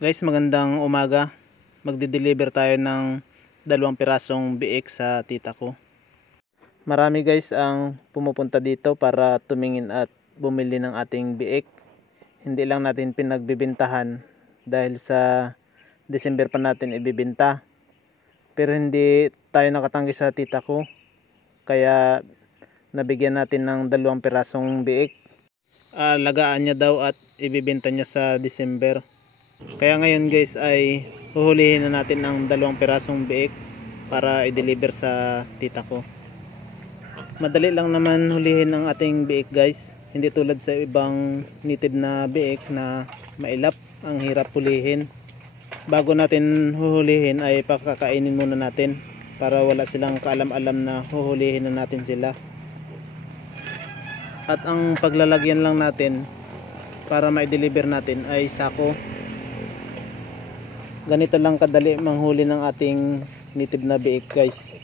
Guys, magandang umaga. Magde-deliver tayo ng 2 pirasong biik sa tita ko. Marami guys ang pumupunta dito para tumingin at bumili ng ating biik. Hindi lang natin pinagbibintahan dahil sa December pa natin ibibinta. Pero hindi tayo nakatanggi sa tita ko. Kaya nabigyan natin ng 2 pirasong biik. Lagaan niya daw at ibibenta niya sa December. Kaya ngayon guys ay huhulihin na natin ang 2 pirasong biik para i-deliver sa tita ko. Madali lang naman hulihin ang ating biik guys. Hindi tulad sa ibang native na biik na mailap, ang hirap hulihin. Bago natin huhulihin ay pakakainin muna natin para wala silang kaalam-alam na huhulihin na natin sila. At ang paglalagyan lang natin para ma-deliver natin ay sako. Ganito lang kadali manghuli ng ating native na biik guys.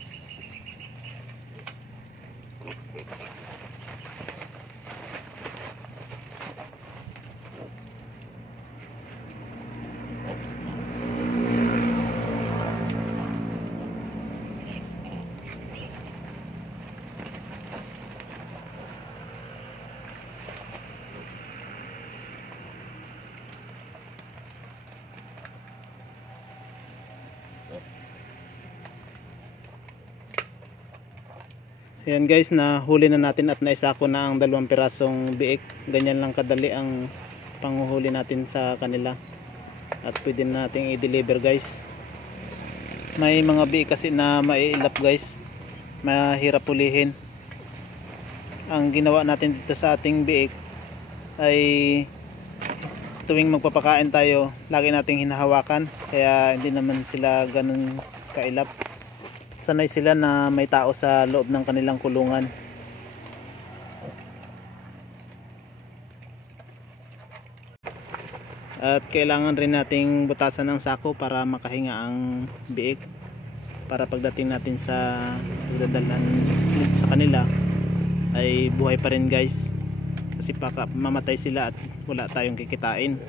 Ayan guys, nahuli na natin at naisako na ang 2 pirasong biik. Ganyan lang kadali ang panghuhuli natin sa kanila. At pwede natin i-deliver guys. May mga biik kasi na maiilap guys. Mahirap hulihin. Ang ginawa natin dito sa ating biik ay tuwing magpapakain tayo, lagi nating hinahawakan. Kaya hindi naman sila ganun kailap. Sanay sila na may tao sa loob ng kanilang kulungan. At kailangan rin nating butasan ng sako para makahinga ang biik, para pagdating natin sa dadalhan sa kanila ay buhay pa rin guys, kasi baka mamatay sila at wala tayong kikitain.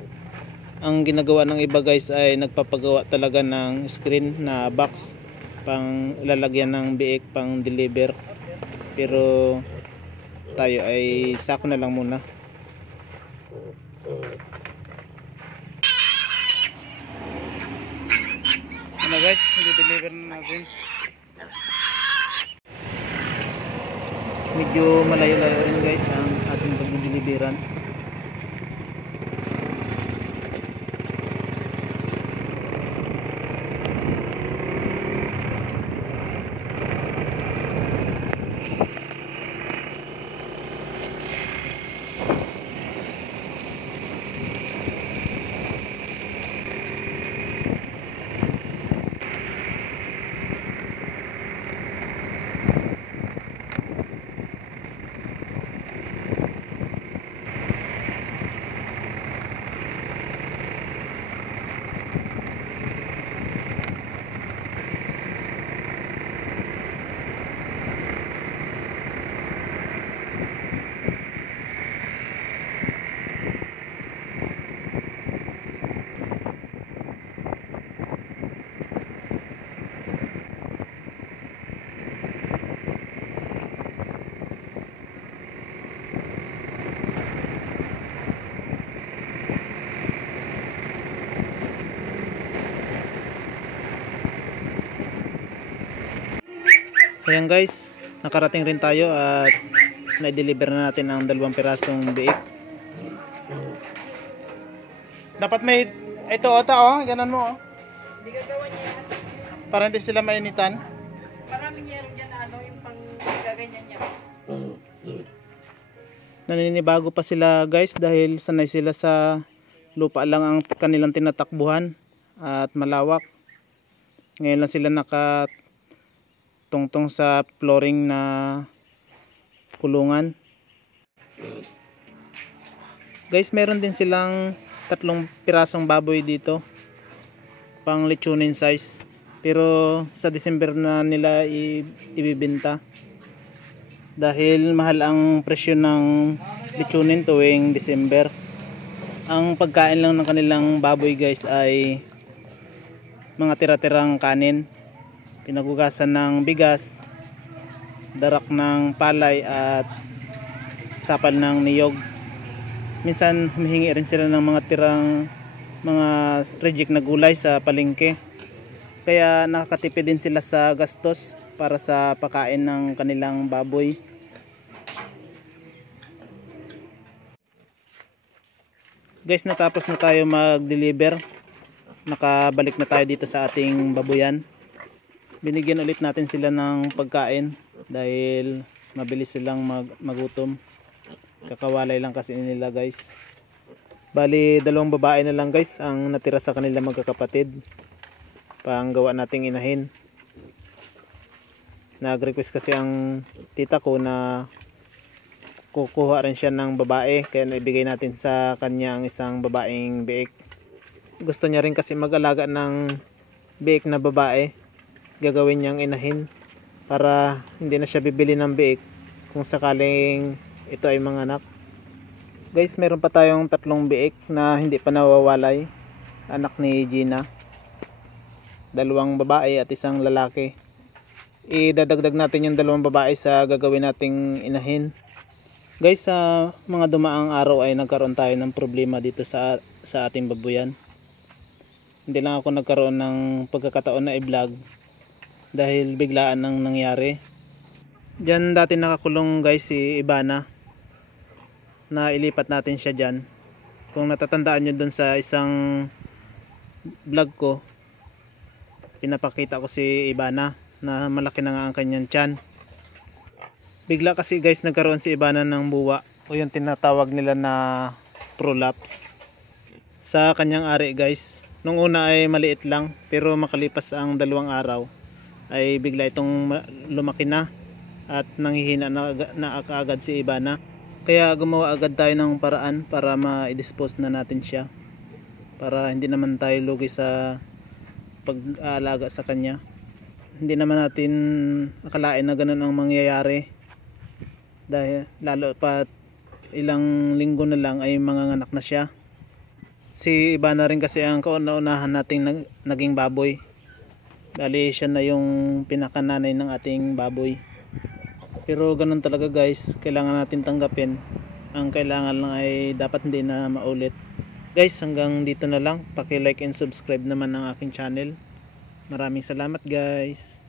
Ang ginagawa ng iba guys ay nagpapagawa talaga ng screen na box pang lalagyan ng biik pang deliver, pero tayo ay sako na lang muna. Ano guys, i-deliver na natin. Medyo malayo-layo rin guys ang ating pag-deliveran. Ayan guys, nakarating rin tayo at na-deliver na natin ang 2 pirasong biik. Dapat may ito ota oh, ganan mo oh. Hindi gagawa niya. Para hindi sila mainitan. Marami niya rin yan yung pang gaganyan niya. Naninibago pa sila guys dahil sanay sila sa lupa lang ang kanilang tinatakbuhan at malawak. Ngayon lang sila nakatungtong sa flooring na kulungan. Guys, meron din silang 3 pirasong baboy dito, pang lechonin size, pero sa December na nila ibibenta dahil mahal ang presyo ng lechonin tuwing December. Ang pagkain lang ng kanilang baboy guys ay mga tira-tirang kanin, pinagugasan ng bigas, darak ng palay at sapal ng niyog. Minsan humihingi rin sila ng mga mga reject na gulay sa palengke. Kaya nakakatipid din sila sa gastos para sa pagkain ng kanilang baboy. Guys, natapos na tayo mag-deliver. Nakabalik na tayo dito sa ating babuyan. Binigyan ulit natin sila ng pagkain dahil mabilis silang magutom. Kakawalay lang kasi nila guys. Bali 2 babae na lang guys ang natira sa kanila magkakapatid. Panggawa nating inahin. Nag-request kasi ang tita ko na kukuha rin siya ng babae, kaya naibigay natin sa kanya ang isang babaeng biik. Gusto niya rin kasi mag-alaga ng biik na babae. Gagawin niyang inahin para hindi na siya bibili ng biik kung sakaling ito ay manganak. Guys, meron pa tayong 3 biik na hindi pa nawawalay, anak ni Gina. 2 babae at 1 lalaki. Idadagdag natin yung 2 babae sa gagawin nating inahin. Guys, sa mga dumaang araw ay nagkaroon tayo ng problema dito sa ating babuyan. Hindi lang ako nagkaroon ng pagkakataon na i-vlog dahil biglaan nang nangyari. Diyan dati nakakulong guys si Ibana, na ilipat natin siya dyan. Kung natatandaan nyo dun sa isang vlog ko, pinapakita ko si Ibana na malaki na nga ang kanyang tiyan. Bigla kasi guys nagkaroon si Ibana ng buwa o yung tinatawag nila na prolapse sa kanyang ari guys. Nung una ay maliit lang, pero makalipas ang 2 araw ay bigla itong lumaki na at nanghihina na kaagad si Ibana. Kaya gumawa agad tayo ng paraan para ma-dispose na natin siya, para hindi naman tayo lugi sa pag-aalaga sa kanya. Hindi naman natin akalain na ganun ang mangyayari, dahil lalo pa ilang linggo na lang ay manganganak na siya. Si Ibana rin kasi ang kauna-unahan nating naging baboy. Dali siya na yung pinakananay ng ating baboy. Pero ganun talaga guys, kailangan natin tanggapin. Ang kailangan lang ay dapat hindi na maulit. Guys, hanggang dito na lang. Paki-like and subscribe naman ng aking channel. Maraming salamat guys.